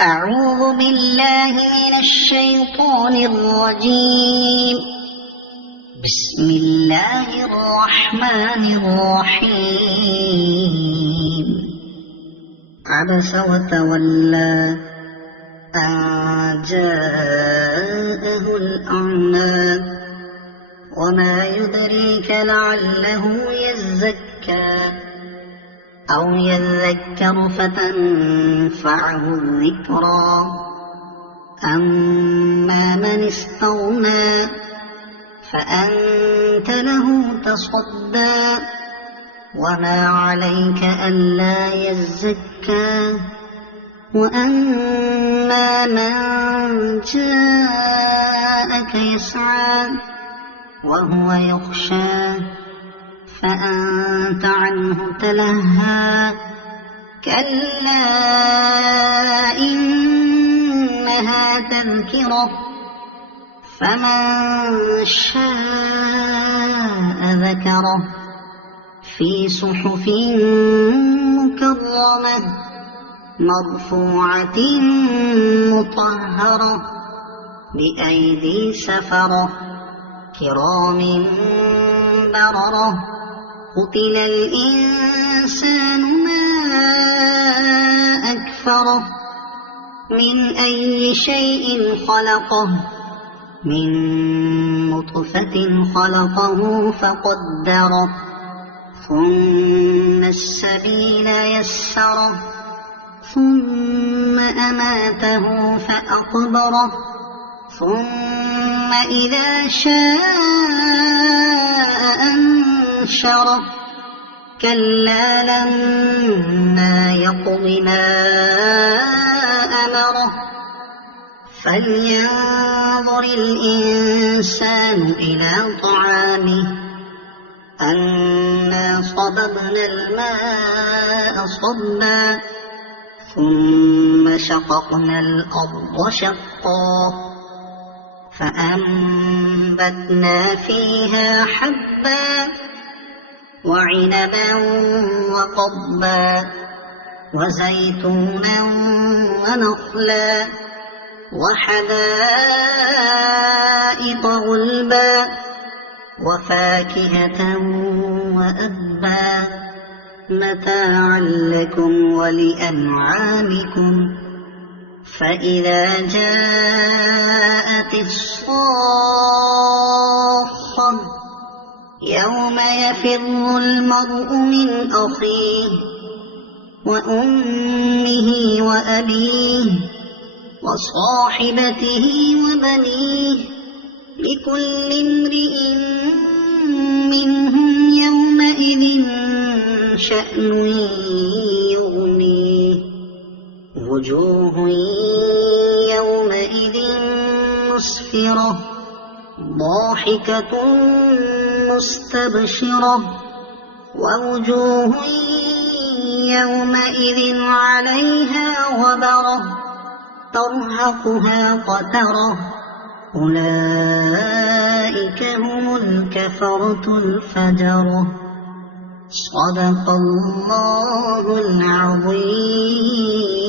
أعوذ بالله من الشيطان الرجيم. بسم الله الرحمن الرحيم. عبس وتولى أن جاءه الأعمى وما يدريك لعله يزكى أو يذكر فتنفعه الذكرى أما من استغنى فأنت له تصدى وما عليك ألا يزكى وأما من جاءك يسعى وهو يخشى فأنت عنه تلهى كلا إنها تذكرة فمن شاء ذكره في صحف مكرمة مرفوعة مطهرة بأيدي سفرة كرام بررة قتل الإنسان ما أكفره من أي شيء خلقه من نطفة خلقه فقدره ثم السبيل يسره ثم أماته فأقبره ثم إذا شاء أنشره كلا لما يقض ما أمره فلينظر الإنسان إلى طعامه أنا صببنا الماء صبا ثم شققنا الأرض شقا فأنبتنا فيها حبا وعنبا وقضبا وزيتونا ونخلا وحدائق غلبا وفاكهة وأبا متاعا لكم ولأنعامكم فإذا جاءت الصاخة يوم يفر المرء من أخيه وأمه وأبيه وصاحبته وبنيه لكل امرئ منهم يومئذ شأن يغنيه وجوه يومئذ مسفرة ضاحكة مستبشرة ووجوه يومئذ عليها غبرة ترهقها قترة أولئك هم الكفرة الفجرة صدق الله العظيم.